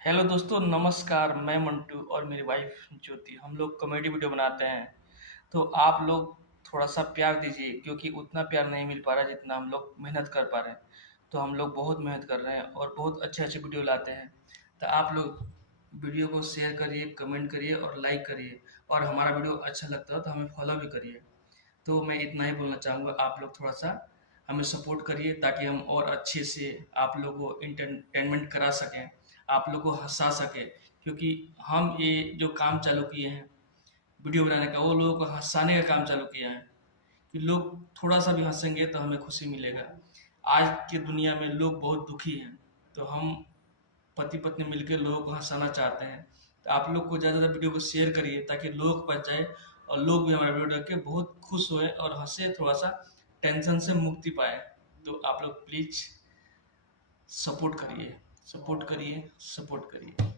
Hello दोस्तों, नमस्कार। मैं मंटू और मेरी वाइफ ज्योति हम लोग कॉमेडी वीडियो बनाते हैं। तो आप लोग थोड़ा सा प्यार दीजिए, क्योंकि उतना प्यार नहीं मिल पा रहा है जितना हम लोग मेहनत कर पा रहे हैं। तो हम लोग बहुत मेहनत कर रहे हैं और बहुत अच्छे अच्छे वीडियो लाते हैं। तो आप लोग वीडियो को शेयर करिए, कमेंट करिए और लाइक करिए। और हमारा वीडियो अच्छा लगता है तो हमें फॉलो भी करिए। तो मैं इतना ही बोलना चाहूँगा, आप लोग थोड़ा सा हमें सपोर्ट करिए ताकि हम और अच्छे से आप लोगों को इंटरटेनमेंट करा सकें, आप लोग को हंसा सकें। क्योंकि हम ये जो काम चालू किए हैं वीडियो बनाने का, वो लोगों को हंसाने का काम चालू किया है कि लोग थोड़ा सा भी हंसेंगे तो हमें खुशी मिलेगा। आज की दुनिया में लोग बहुत दुखी हैं, तो हम पति पत्नी मिलकर लोगों को हंसाना चाहते हैं। तो आप लोग को ज़्यादा से ज़्यादा वीडियो को शेयर करिए ताकि लोग पहुंच जाए और लोग भी हमारा वीडियो देख के बहुत खुश हुए और हंसे, थोड़ा सा टेंशन से मुक्ति पाए। तो आप लोग प्लीज़ सपोर्ट करिए, सपोर्ट करिए, सपोर्ट करिए।